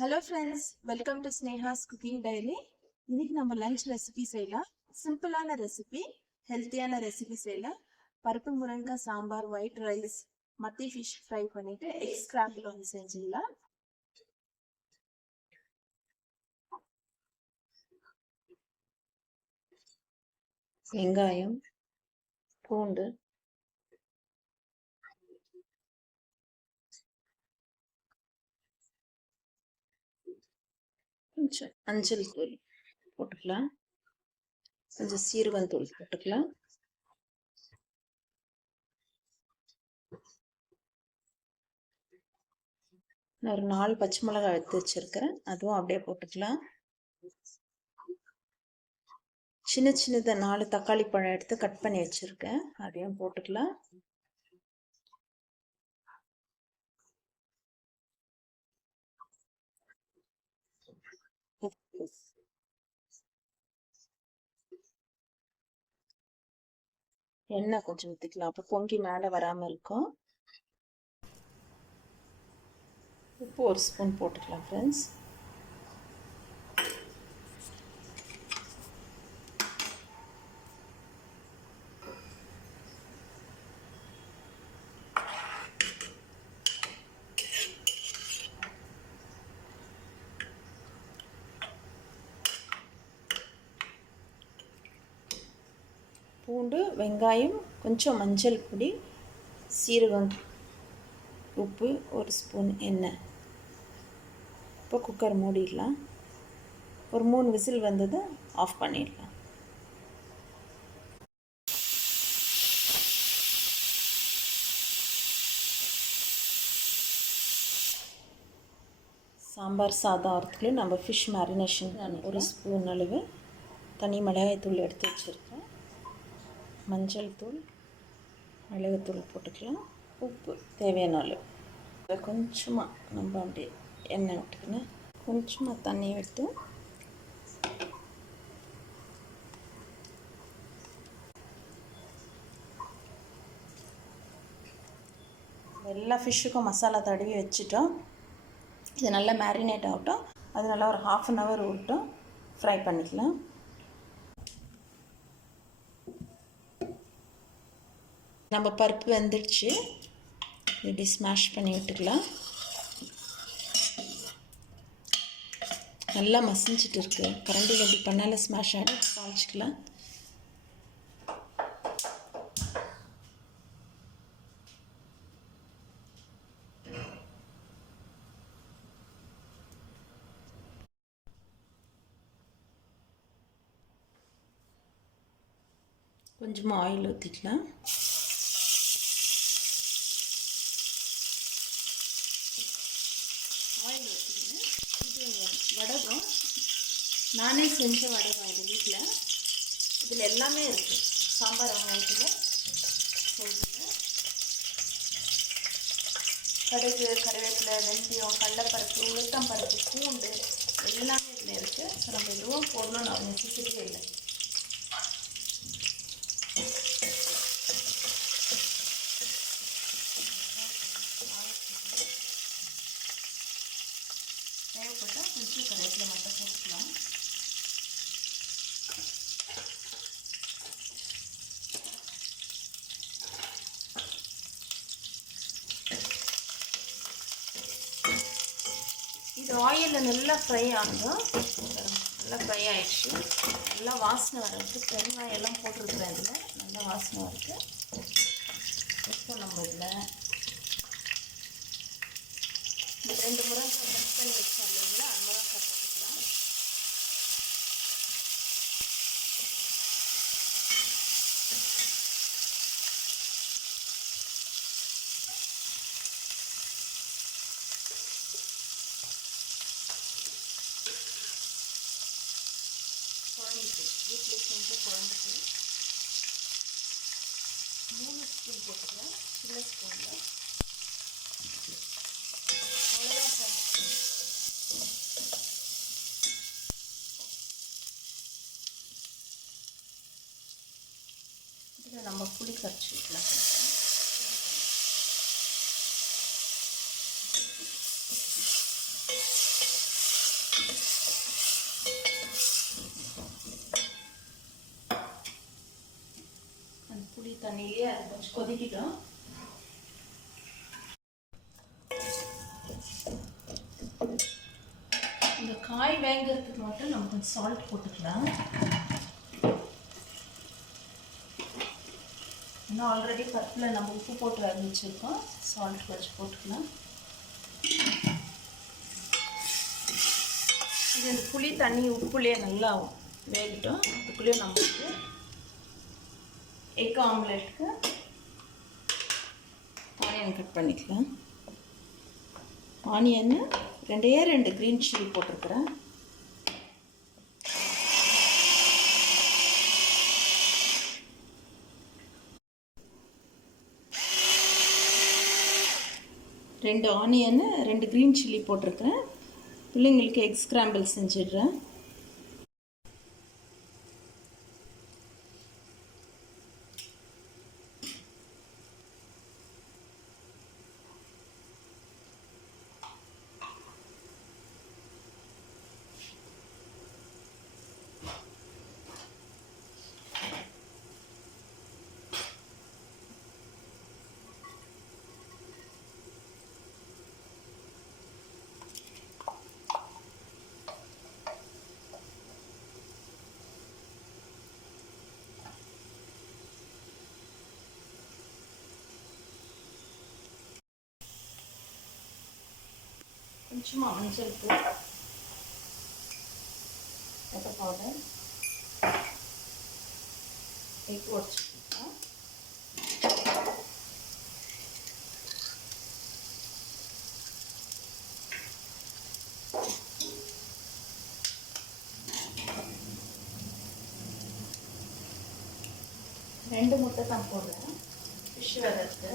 Hello friends, welcome to Sneha's Cooking Diary. இன்னைக்கு நம்ம lunch recipe செய்யலாம். சிம்பிளான ரெசிபி, ஹெல்த்தியான ரெசிபி செய்யலாம். பருப்பு முருங்கைக்காய் சாம்பார், ஒயிட் ரைஸ், மத்தி ஃபிஷ் ஃப்ரை பண்ணிட்டு எக் ஸ்கிராம்பிள் ஒன்று செஞ்சிடலாம். வெங்காயம், பூண்டு, கொஞ்சம் மஞ்சள் தூள் போட்டுக்கலாம், கொஞ்சம் சீரகம் தூள் போட்டுக்கலாம், நான் ஒரு 4 பச்சை மிளகாய் எடுத்து வச்சிருக்கிறேன், அதுவும் அப்படியே போட்டுக்கலாம். சின்ன சின்னதாக 4 தக்காளி பழம் எடுத்து கட் பண்ணி வச்சிருக்கேன், அதையும் போட்டுக்கலாம். உப்பு, எண்ணெய் கொஞ்சம் ஊற்றிக்கலாம், அப்போ பொங்கி மேலே வராமல் இருக்கும். உப்பு 1 ஸ்பூன் போட்டுக்கலாம் ஃப்ரெண்ட்ஸ். பூண்டு, வெங்காயம், கொஞ்சம் மஞ்சள் பொடி, சீரகம், உப்பு, 1 ஸ்பூன் எண்ணெய். இப்போ குக்கர் மூடிடலாம். ஒரு 3 விசில் வந்தது ஆஃப் பண்ணிடலாம். சாம்பார் சாதம் ஆகிறதுக்குள்ளே நம்ம ஃபிஷ் மேரினேஷன் 1 ஸ்பூன் அளவு தனி மிளகாய் தூள் எடுத்து வச்சுருக்கேன். மஞ்சள் தூள், மிளகுத்தூள் போட்டுக்கலாம், உப்பு தேவையான அளவு. கொஞ்சமாக நம்ம அப்படியே எண்ணெய் விட்டுக்கணும், கொஞ்சமாக தண்ணி விட்டு எல்லா ஃபிஷ்ஷுக்கும் மசாலா தடவி வச்சுட்டோம். இது நல்லா மேரினேட் ஆகட்டும், அது நல்லா ஒரு 1/2 அன் ஹவர் விட்டோம் ஃப்ரை பண்ணிக்கலாம். நம்ம பருப்பு வெந்துடுச்சு, இப்படி ஸ்மாஷ் பண்ணி விட்டுக்கலாம். நல்லா மசிஞ்சிட்டு இருக்கு, கரண்டியில் இப்படி பண்ணாலும் ஸ்மாஷ் ஆகிடும். தாளிச்சிக்கலாம். கொஞ்சமாக ஆயில் ஊற்றிக்கலாம். ஆயில் ஊற்றிக்கணும். இது வடகம், நானே செஞ்ச வடகம் இது வீட்டில். இதில் எல்லாமே இருக்குது. சாம்பார் வெங்காயத்தில் போட்டுங்க. கடுகு, கருவேப்பிலை, வெந்தயம், கடலைப்பருப்பு, உளுத்தம்பருப்பு, பூண்டு எல்லாமே இதில் இருக்குது. ஸோ நம்ம எதுவும் போடணும்னு நெசசிட்டியே இல்லை. தேவைப்பட்டால் கொஞ்சம் கருவேப்பிலை மட்டும் போட்டுக்கலாம். இது ஆயிலில் நல்லா ஃப்ரை ஆகும். நல்லா ஃப்ரை ஆகிடுச்சு. நல்லா வாசனை வரதுக்கு பெருங்காயம் எல்லாம் போட்டிருக்கிறேன். இதில் நல்லா வாசனை வருது. இப்போ நம்ம இதில் 2 முருங்கைக்காய் கட் பண்ணி வச்சோம் இல்லைங்களா, அந்த முருங்கைக்காய் போட்டுக்கலாம். குழம்புக்கு வீட்டில் செஞ்ச குழம்புக்கு 3 ஸ்பூன் போட்டுக்கலாம், சின்ன ஸ்பூனில். அவ்வளோதான் சார். இதில் நம்ம புளி கரைச்சி வைக்கலாம். அந்த புளி தண்ணியிலே அது கொஞ்சம் கொதிக்கிட்டோம். இந்த காய் வேகிறதுக்கு மட்டும் நம்ம கொஞ்சம் சால்ட் போட்டுக்கலாம். இன்னும் ஆல்ரெடி பருப்பில் நம்ம உப்பு போட்டு வேக வச்சுருக்கோம். சால்ட் கொஞ்சம் போட்டுக்கலாம். இது இந்த புளி தண்ணி உப்புலேயே நல்லா வேகட்டும். அதுக்குள்ளேயே நம்மளுக்கு எக் ஆம்லெட்டுக்கு ஆனியன் கட் பண்ணிக்கலாம். ஆனியன் 2 க்ரீன் சில்லி போட்டிருக்கிறேன். ரெண்டு ஆனியன் 2 க்ரீன் சில்லி போட்டிருக்கிறேன். பிள்ளைங்களுக்கு எக் ஸ்க்ராம்பிள் செஞ்சிடுறேன். கொஞ்சமாக மஞ்சள் தூள், பெப்பர் பவுடர், எக் உடச்சிக்கலாம். ரெண்டு முட்டை தான் போடுறேன். ஃபிஷ் வேறு இருக்கு.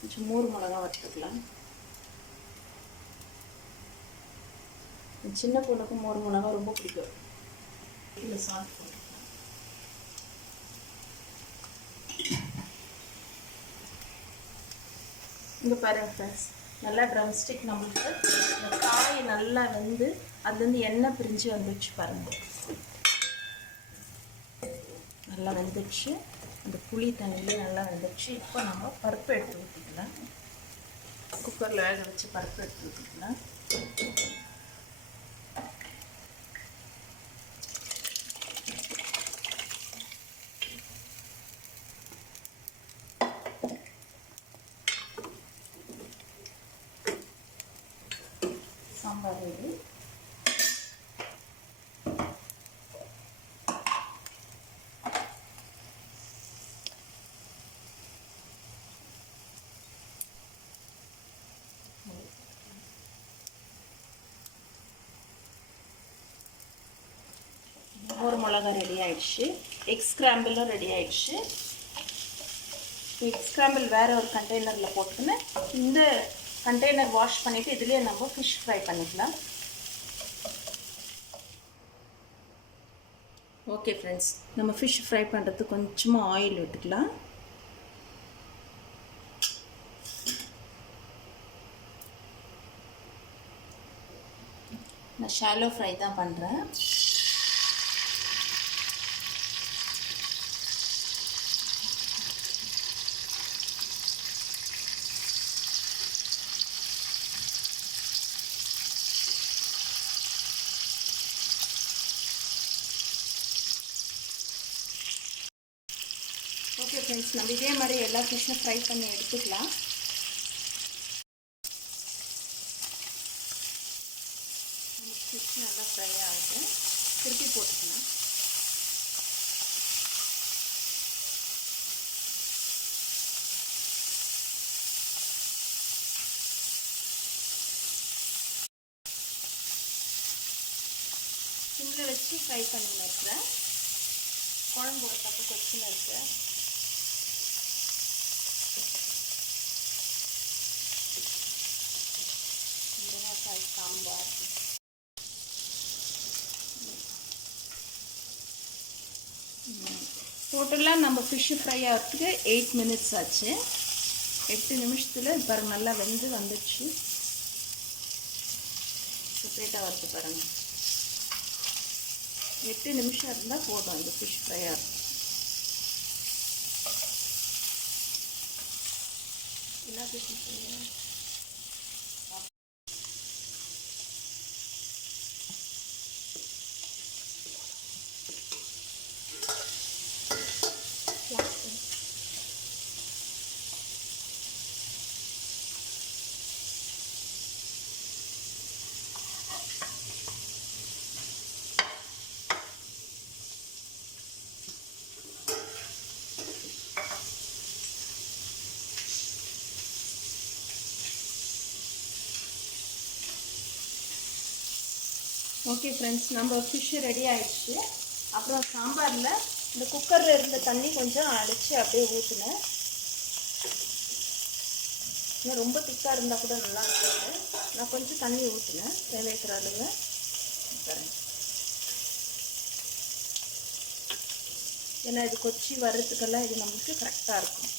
கொஞ்சம் மோர் மிளகா வச்சுக்கலாம். சின்ன பொண்ணுக்கு மோர் மிளகா ரொம்ப பிடிக்கும். இதில் சால்ட் போட்டுக்கலாம். இங்கே பாருங்கள் ஃப்ரெண்ட்ஸ், நல்லா ட்ரம் ஸ்டிக் நம்மளுக்கு இந்த காய் நல்லா வெந்து அதுலேருந்து எண்ணெய் பிரிஞ்சு வந்துடுச்சு பாருங்கள். நல்லா வெந்துடுச்சு. அந்த புளி தண்ணியிலே நல்லா வெந்துடுச்சு. இப்போ நம்ம பருப்பு எடுத்து ஊற்றிக்கலாம். குக்கரில் வேக வச்சு பருப்பு எடுத்து ஊற்றிக்கலாம். சாம்பார் ரெடி. மோர் மிளகா ரெடி ஆயிடுச்சு. எக் ஸ்க்ராம்பிளும் ரெடி ஆயிடுச்சு. எக் ஸ்க்ராம்பிள் வேறு ஒரு கண்டெய்னரில் போட்டுக்கின்னு இந்த கண்டெய்னர் வாஷ் பண்ணிவிட்டு இதுலேயே நம்ம ஃபிஷ் ஃப்ரை பண்ணிக்கலாம். ஓகே ஃப்ரெண்ட்ஸ், நம்ம ஃபிஷ் ஃப்ரை பண்ணுறதுக்கு கொஞ்சமாக ஆயில் விட்டுக்கலாம். நான் ஷாலோ ஃப்ரை தான் பண்ணுறேன். ஓகே ஃப்ரெண்ட்ஸ், நம்ம இதே மாதிரி எல்லா ஃபிஷ்ஷும் ஃப்ரை பண்ணி எடுத்துக்கலாம். ஃபிஷ் நல்லா ஃப்ரை ஆகுது. திருப்பி போட்டுக்கலாம். சிம்மில் வச்சு ஃப்ரை பண்ணி வைக்கிறேன். குழம்பு ஒரு கப்பு கொச்சின்னு இருக்கு. மிளகாய் சாம்பார். டோட்டலாக நம்ம ஃபிஷ்ஷு ஃப்ரை ஆகிறதுக்கு 8 மினிட்ஸ் ஆச்சு. 8 நிமிஷத்தில் பாருங்கள் நல்லா வெந்து வந்துடுச்சு. செப்பரேட்டாக வறுத்து பாருங்கள். 8 நிமிஷம் இருந்தால் போதும் இந்த ஃபிஷ் ஃப்ரை ஆகும். எல்லா ஃபிஷ்ஷும் ஓகே ஃப்ரெண்ட்ஸ், நம்ம ஃபிஷ்ஷு ரெடி ஆகிடுச்சு. அப்புறம் சாம்பாரில் இந்த குக்கரில் இருந்த தண்ணி கொஞ்சம் அடித்து அப்படியே ஊற்றுனேன். இன்னும் ரொம்ப திக்காக இருந்தால் கூட நல்லா இருக்காது. நான் கொஞ்சம் தண்ணி ஊற்றினேன் தேவைக்கிற அளவு. ஏன்னா இது கொச்சி வர்றதுக்கெல்லாம் இது நம்மளுக்கு கரெக்டாக இருக்கும்.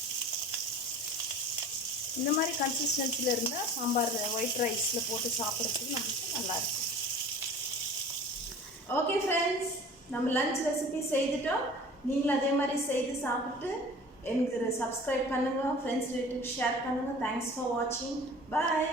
இந்த மாதிரி கன்சிஸ்டன்சியில் இருந்தால் சாம்பார் ஒயிட் ரைஸில் போட்டு சாப்பிட்றதுக்கு நம்மளுக்கு நல்லாயிருக்கும். ஓகே ஃப்ரெண்ட்ஸ், நம்ம லஞ்ச் ரெசிபி செய்துட்டோம். நீங்களும் அதே மாதிரி செய்து சாப்பிட்டு எனக்கு சப்ஸ்கிரைப் பண்ணுங்கள், ஃப்ரெண்ட்ஸ் ரிலேட்டிவ் ஷேர் பண்ணுங்கள். தேங்க்ஸ் ஃபார் வாட்சிங். பாய்.